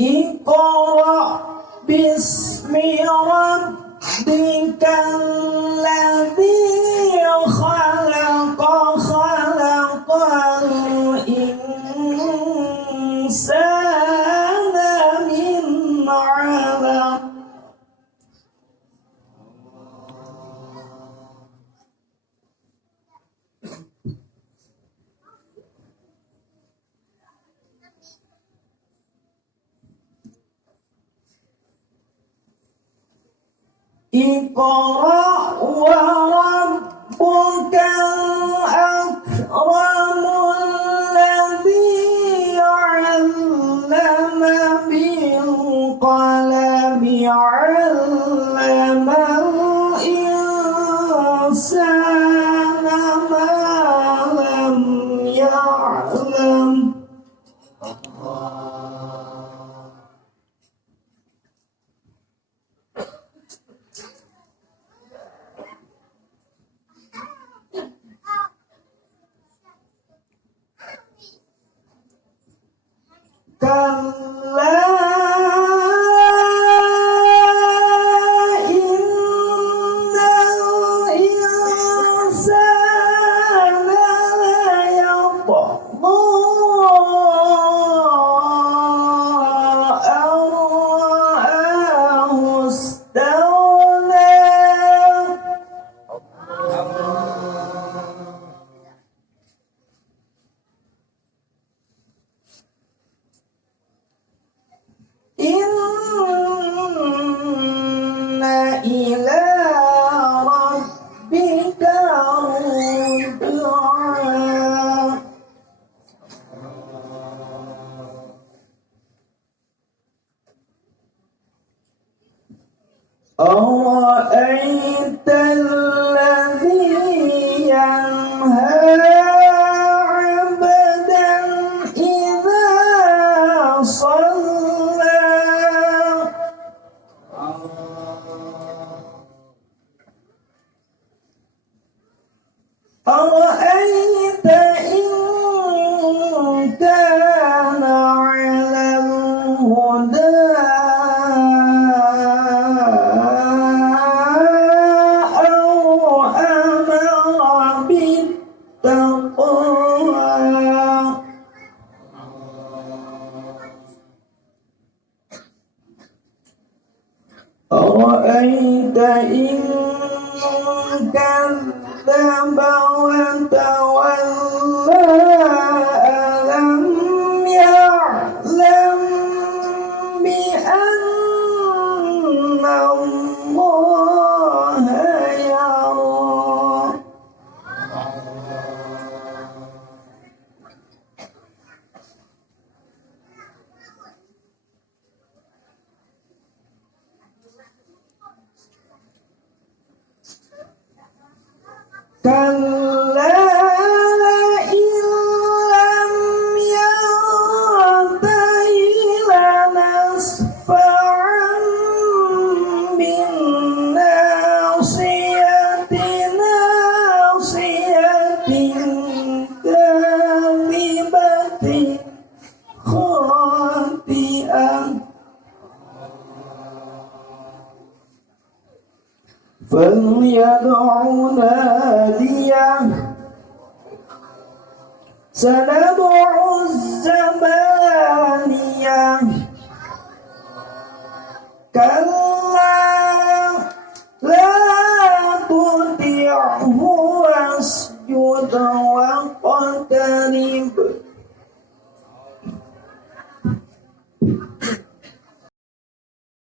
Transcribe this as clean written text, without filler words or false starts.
Iqra bismi rabbikal ladzi khalaqa khalaqal insana min 'alaq. Iqra wa rabbukal akramul ladzi 'allama bil qalami 'allamal insana ma lam ya'lam. Kalla innal insana layatgha an ra'ahu istaghna. Inna ila rabbika ruj'a. Ara'aita alladhi yanha 'abdan idza shalla. أرأيت إن كان على الهدى أو أمر بالتقوى. أرأيت إن كذب وتولى ألم يعلم بأن الله يرى. Kalla in lam yantahi lanasfa'an bin nasiyatin kadhibatin khati'ah. فليدع ناديه سندع الزبانية.